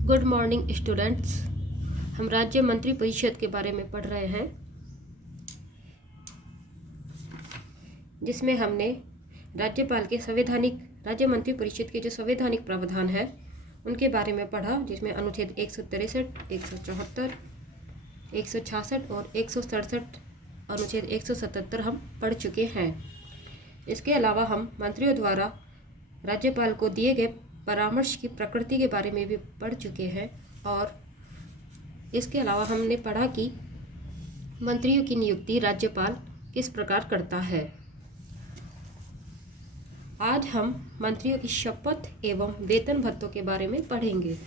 Good morning students. हम राज्य मंत्री परिषद के बारे में पढ़ रहे हैं, जिसमें हमने राज्यपाल के राज्य मंत्री परिषद के जो संवैधानिक प्रावधान है उनके बारे में पढ़ा, जिसमें अनुच्छेद 163, 174, 166 और 167, अनुच्छेद 177 हम पढ़ चुके हैं। इसके अलावा हम मंत्रियों द्वारा राज्यपाल को दिए गए परामर्श की प्रकृति के बारे में भी पढ़ चुके हैं, और इसके अलावा हमने पढ़ा कि मंत्रियों की नियुक्ति राज्यपाल किस प्रकार करता है। आज हम मंत्रियों की शपथ एवं वेतन भत्तों के बारे में पढ़ेंगे।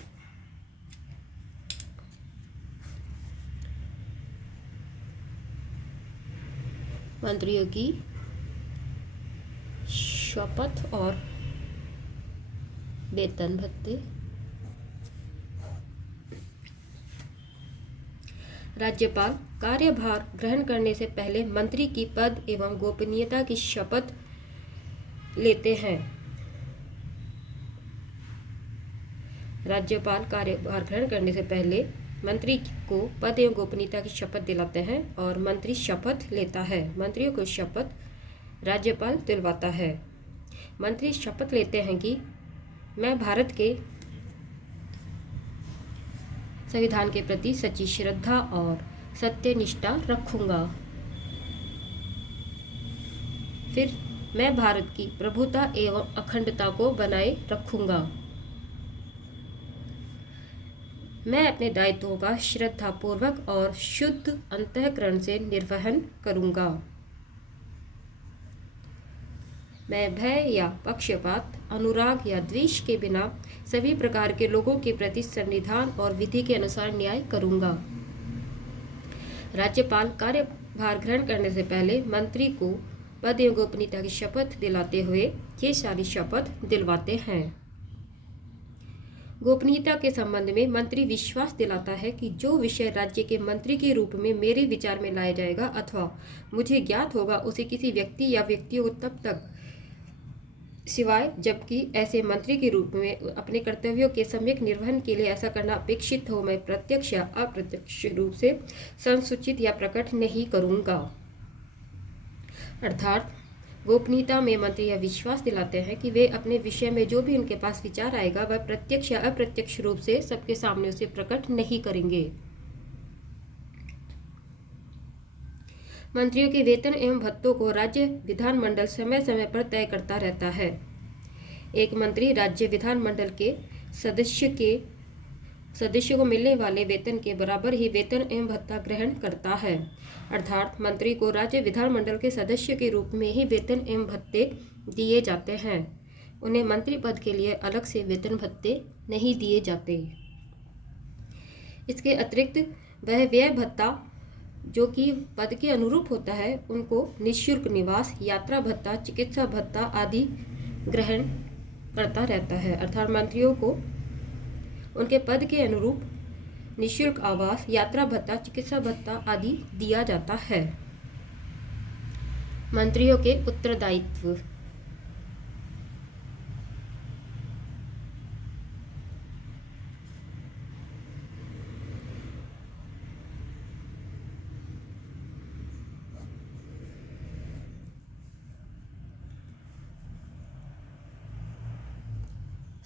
मंत्रियों की शपथ और वेतन भत्ते। राज्यपाल कार्यभार ग्रहण करने से पहले मंत्री की पद एवं गोपनीयता की शपथ लेते हैं। राज्यपाल कार्यभार ग्रहण करने से पहले मंत्री को पद एवं गोपनीयता की शपथ दिलाते हैं और मंत्री शपथ लेता है। मंत्रियों को शपथ राज्यपाल दिलवाता है। मंत्री शपथ लेते हैं कि मैं भारत के संविधान के प्रति सच्ची श्रद्धा और सत्यनिष्ठा रखूंगा। फिर मैं भारत की प्रभुता एवं अखंडता को बनाए रखूंगा। मैं अपने दायित्वों का श्रद्धापूर्वक और शुद्ध अंतःकरण से निर्वहन करूंगा। मैं भय या पक्षपात, अनुराग या द्वेष के बिना सभी प्रकार के लोगों के प्रति संविधान और विधि के अनुसार न्याय करूंगा। राज्यपाल कार्यभार ग्रहण करने से पहले मंत्री को पद एवं गोपनीयता की शपथ दिलाते हुए ये सारी शपथ दिलवाते हैं। गोपनीयता के संबंध में मंत्री विश्वास दिलाता है कि जो विषय राज्य के मंत्री के रूप में मेरे विचार में लाया जाएगा अथवा मुझे ज्ञात होगा, उसे किसी व्यक्ति या व्यक्तियों को तब तक सिवाय जबकि ऐसे मंत्री के रूप में अपने कर्तव्यों के सम्यक निर्वहन के लिए ऐसा करना अपेक्षित हो, मैं प्रत्यक्ष या अप्रत्यक्ष रूप से संसूचित या प्रकट नहीं करूंगा। अर्थात गोपनीयता में मंत्री यह विश्वास दिलाते हैं कि वे अपने विषय में जो भी उनके पास विचार आएगा वह प्रत्यक्ष या अप्रत्यक्ष रूप से सबके सामने उसे प्रकट नहीं करेंगे। मंत्रियों के वेतन एवं भत्तों को राज्य विधानमंडल समय समय पर तय करता रहता है। एक मंत्री राज्य विधानमंडल के सदस्य को मिलने वाले वेतन के बराबर ही वेतन एवं भत्ता ग्रहण करता है। अर्थात मंत्री को राज्य विधानमंडल के सदस्य के रूप में ही वेतन एवं भत्ते दिए जाते हैं। उन्हें मंत्री पद के लिए अलग से वेतन भत्ते नहीं दिए जाते। इसके अतिरिक्त वह व्यय भत्ता जो कि पद के अनुरूप होता है, उनको निःशुल्क निवास, यात्रा भत्ता, चिकित्सा भत्ता आदि ग्रहण करता रहता है। अर्थात मंत्रियों को उनके पद के अनुरूप निःशुल्क आवास, यात्रा भत्ता, चिकित्सा भत्ता आदि दिया जाता है। मंत्रियों के उत्तरदायित्व।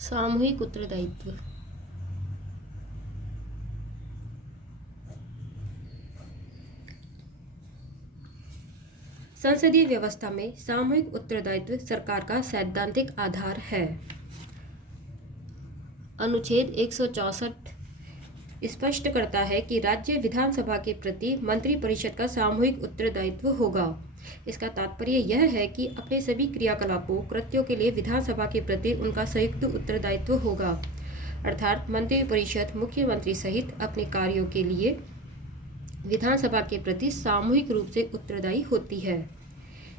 सामूहिक उत्तरदायित्व। संसदीय व्यवस्था में सामूहिक उत्तरदायित्व सरकार का सैद्धांतिक आधार है। अनुच्छेद 164 स्पष्ट करता है कि राज्य विधानसभा के प्रति मंत्री परिषद का सामूहिक उत्तरदायित्व होगा। इसका तात्पर्य यह है कि अपने सभी क्रियाकलापों कृत्यों के लिए विधानसभा के प्रति उनका संयुक्त उत्तरदायित्व होगा। अर्थात मंत्री परिषद मुख्यमंत्री सहित अपने कार्यों के लिए विधानसभा के प्रति सामूहिक रूप से उत्तरदायी होती है।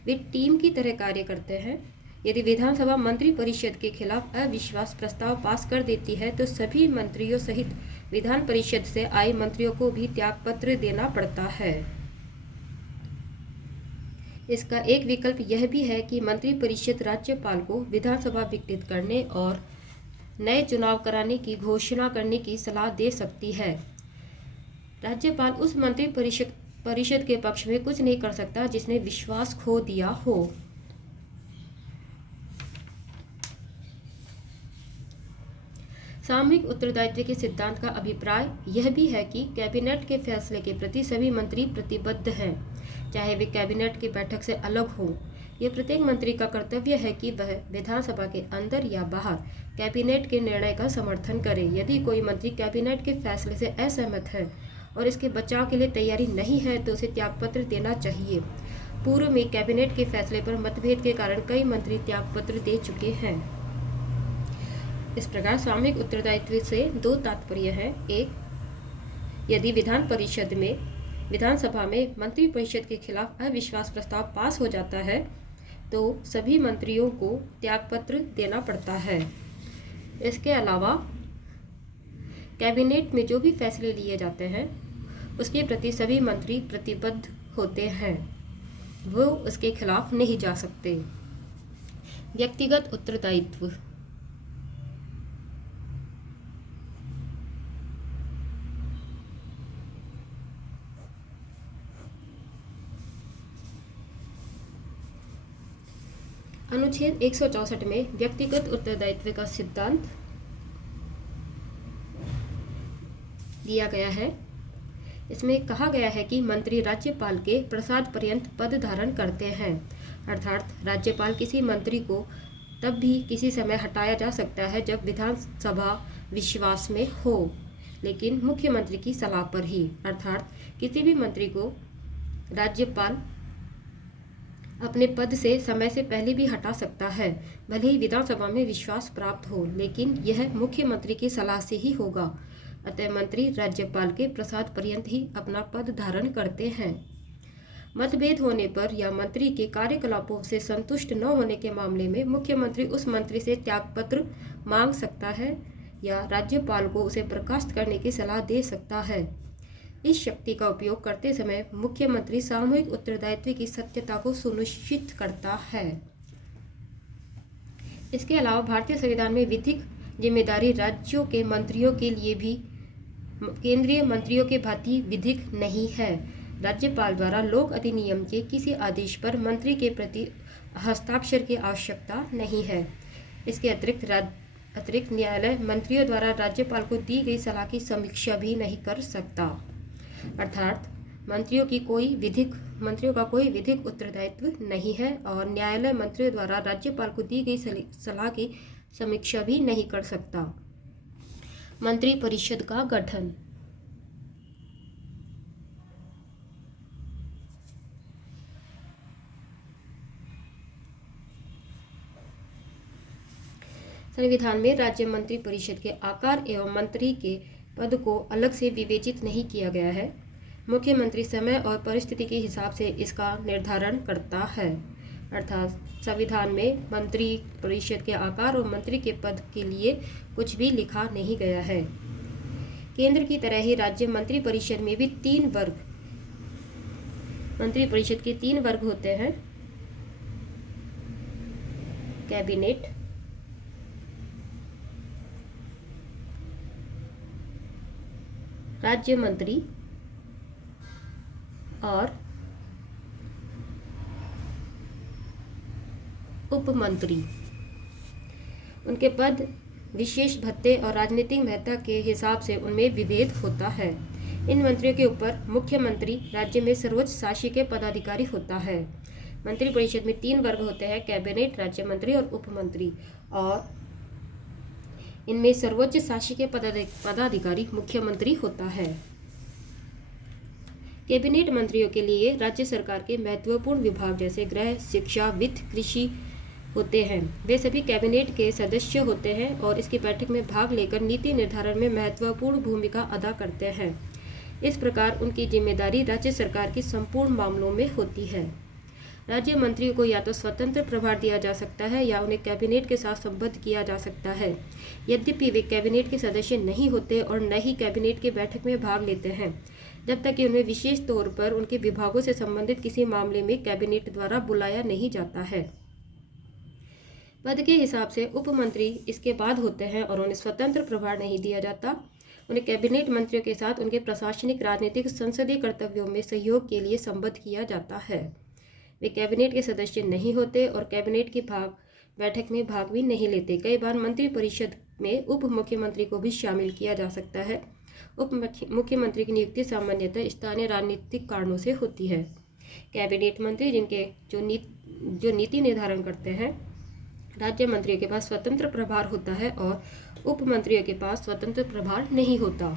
वे टीम की तरह कार्य करते हैं। यदि विधानसभा मंत्री परिषद के खिलाफ अविश्वास प्रस्ताव पास कर देती है तो सभी मंत्रियों सहित विधान परिषद से आए मंत्रियों को भी त्यागपत्र देना पड़ता है। इसका एक विकल्प यह भी है कि मंत्रिपरिषद राज्यपाल को विधानसभा विघटित करने और नए चुनाव कराने की घोषणा करने की सलाह दे सकती है। राज्यपाल उस मंत्री परिषद के पक्ष में कुछ नहीं कर सकता जिसने विश्वास खो दिया हो। सामूहिक उत्तरदायित्व के सिद्धांत का अभिप्राय यह भी है कि कैबिनेट के फैसले के प्रति सभी मंत्री प्रतिबद्ध हैं, चाहे वे कैबिनेट की बैठक से अलग हों। यह प्रत्येक मंत्री का कर्तव्य है कि वह विधानसभा के अंदर या बाहर कैबिनेट के निर्णय का समर्थन करे। यदि कोई मंत्री कैबिनेट के फैसले से असहमत है और इसके बचाव के लिए तैयारी नहीं है तो उसे त्यागपत्र देना चाहिए। पूर्व में कैबिनेट के फैसले पर मतभेद के कारण कई मंत्री त्यागपत्र दे चुके हैं। इस प्रकार सामूहिक उत्तरदायित्व से दो तात्पर्य हैं। एक, यदि विधानसभा में मंत्री परिषद के खिलाफ अविश्वास प्रस्ताव पास हो जाता है तो सभी मंत्रियों को त्यागपत्र देना पड़ता है। इसके अलावा कैबिनेट में जो भी फैसले लिए जाते हैं उसके प्रति सभी मंत्री प्रतिबद्ध होते हैं, वो उसके खिलाफ नहीं जा सकते। व्यक्तिगत उत्तरदायित्व। अनुच्छेद 164 में व्यक्तिगत उत्तरदायित्व का सिद्धांत दिया गया है। इसमें कहा गया है कि मंत्री राज्यपाल के प्रसाद पर्यंत पद धारण करते हैं, अर्थात राज्यपाल किसी मंत्री को तब भी किसी समय हटाया जा सकता है जब विधानसभा विश्वास में हो, लेकिन मुख्यमंत्री की सलाह पर ही। अर्थात किसी भी मंत्री को राज्यपाल अपने पद से समय से पहले भी हटा सकता है, भले ही विधानसभा में विश्वास प्राप्त हो, लेकिन यह मुख्यमंत्री की सलाह से ही होगा। अतः मंत्री राज्यपाल के प्रसाद पर्यंत ही अपना पद धारण करते हैं। मतभेद होने पर या मंत्री के कार्यकलापों से संतुष्ट न होने के मामले में मुख्यमंत्री उस मंत्री से त्यागपत्र मांग सकता है या राज्यपाल को उसे बर्खास्त करने की सलाह दे सकता है। इस शक्ति का उपयोग करते समय मुख्यमंत्री सामूहिक उत्तरदायित्व की सत्यता को सुनिश्चित करता है। इसके अलावा भारतीय संविधान में विधिक जिम्मेदारी राज्यों के मंत्रियों के लिए भी केंद्रीय मंत्रियों के भांति विधिक नहीं है। राज्यपाल द्वारा लोक अधिनियम के किसी आदेश पर मंत्री के प्रति हस्ताक्षर की आवश्यकता नहीं है। इसके अतिरिक्त न्यायालय मंत्रियों द्वारा राज्यपाल को दी गई सलाह की समीक्षा भी नहीं कर सकता। अर्थात मंत्रियों का कोई विधिक उत्तरदायित्व नहीं है और न्यायालय मंत्रियों द्वारा राज्यपाल को दी गई सलाह की समीक्षा भी नहीं कर सकता। मंत्री परिषद का गठन। संविधान में राज्य मंत्री परिषद के आकार एवं मंत्री के पद को अलग से विवेचित नहीं किया गया है। मुख्यमंत्री समय और परिस्थिति के हिसाब से इसका निर्धारण करता है। अर्थात संविधान में मंत्री परिषद के आकार और मंत्री के पद के लिए कुछ भी लिखा नहीं गया है। केंद्र की तरह ही राज्य मंत्री परिषद में भी मंत्री परिषद के 3 वर्ग होते हैं: कैबिनेट, राज्य मंत्री और उपमंत्री। उनके पद, विशेष भत्ते और राजनीतिक महत्ता के हिसाब से उनमें विभेद होता है। इन मंत्रियों के ऊपर मुख्यमंत्री राज्य में सर्वोच्च शासकीय पदाधिकारी होता है। मंत्री परिषद में 3 वर्ग होते हैं: कैबिनेट, राज्य मंत्री और उपमंत्री, और इनमें सर्वोच्च शासकीय पदाधिकारी मुख्यमंत्री होता है। कैबिनेट मंत्रियों के लिए राज्य सरकार के महत्वपूर्ण विभाग जैसे गृह, शिक्षा, वित्त, कृषि होते हैं। वे सभी कैबिनेट के सदस्य होते हैं और इसकी बैठक में भाग लेकर नीति निर्धारण में महत्वपूर्ण भूमिका अदा करते हैं। इस प्रकार उनकी जिम्मेदारी राज्य सरकार के संपूर्ण मामलों में होती है। राज्य मंत्रियों को या तो स्वतंत्र प्रभार दिया जा सकता है या उन्हें कैबिनेट के साथ संबद्ध किया जा सकता है। यद्यपि वे कैबिनेट के सदस्य नहीं होते और न ही कैबिनेट की बैठक में भाग लेते हैं, जब तक कि उन्हें विशेष तौर पर उनके विभागों से संबंधित किसी मामले में कैबिनेट द्वारा बुलाया नहीं जाता है। पद के हिसाब से उप मंत्री इसके बाद होते हैं और उन्हें स्वतंत्र प्रभार नहीं दिया जाता। उन्हें कैबिनेट मंत्रियों के साथ उनके प्रशासनिक, राजनीतिक, संसदीय कर्तव्यों में सहयोग के लिए संबद्ध किया जाता है। वे कैबिनेट के सदस्य नहीं होते और कैबिनेट की बैठक में भाग भी नहीं लेते। कई बार मंत्रिपरिषद में उप मुख्यमंत्री को भी शामिल किया जा सकता है। उप मुख्यमंत्री की नियुक्ति सामान्यतः स्थानीय राजनीतिक कारणों से होती है। कैबिनेट मंत्री जिनके जो नीति निर्धारण करते हैं, राज्य मंत्रियों के पास स्वतंत्र प्रभार होता है और उप मंत्रियों के पास स्वतंत्र प्रभार नहीं होता।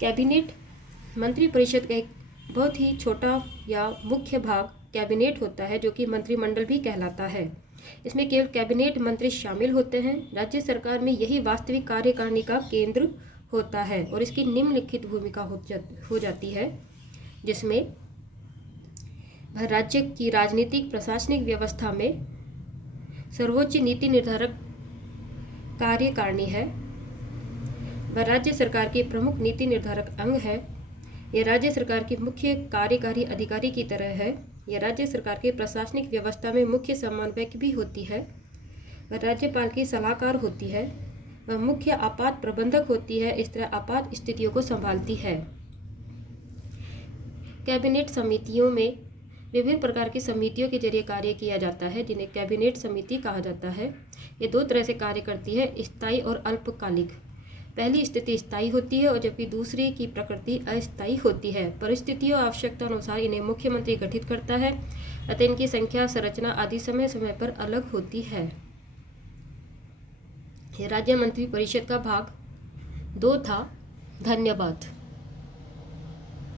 कैबिनेट मंत्रिपरिषद का एक बहुत ही छोटा या मुख्य भाग कैबिनेट होता है, जो कि मंत्रिमंडल भी कहलाता है। इसमें केवल कैबिनेट मंत्री शामिल होते हैं। राज्य सरकार में यही वास्तविक कार्यकारिणी का केंद्र होता है और इसकी निम्नलिखित भूमिका हो जाती है, जिसमें वह राज्य की राजनीतिक, प्रशासनिक व्यवस्था में सर्वोच्च नीति निर्धारक कार्यकारिणी है। वह राज्य सरकार के प्रमुख नीति निर्धारक अंग है। यह राज्य सरकार के मुख्य कार्यकारी अधिकारी की तरह है। यह राज्य सरकार के प्रशासनिक व्यवस्था में मुख्य समन्वयक भी होती है। वह राज्यपाल की सलाहकार होती है। वह मुख्य आपात प्रबंधक होती है। इस तरह आपात स्थितियों को संभालती है। कैबिनेट समितियों में विभिन्न प्रकार की समितियों के जरिए कार्य किया जाता है, जिन्हें कैबिनेट समिति कहा जाता है। ये दो तरह से कार्य करती है, स्थायी और अल्पकालिक। पहली स्थिति स्थायी होती है और जबकि दूसरी की प्रकृति अस्थायी होती है। परिस्थितियों और आवश्यकता अनुसार इन्हें मुख्यमंत्री गठित करता है, अतः इनकी संख्या, संरचना आदि समय समय पर अलग होती है। राज्य मंत्रिपरिषद का भाग 2 था। धन्यवाद।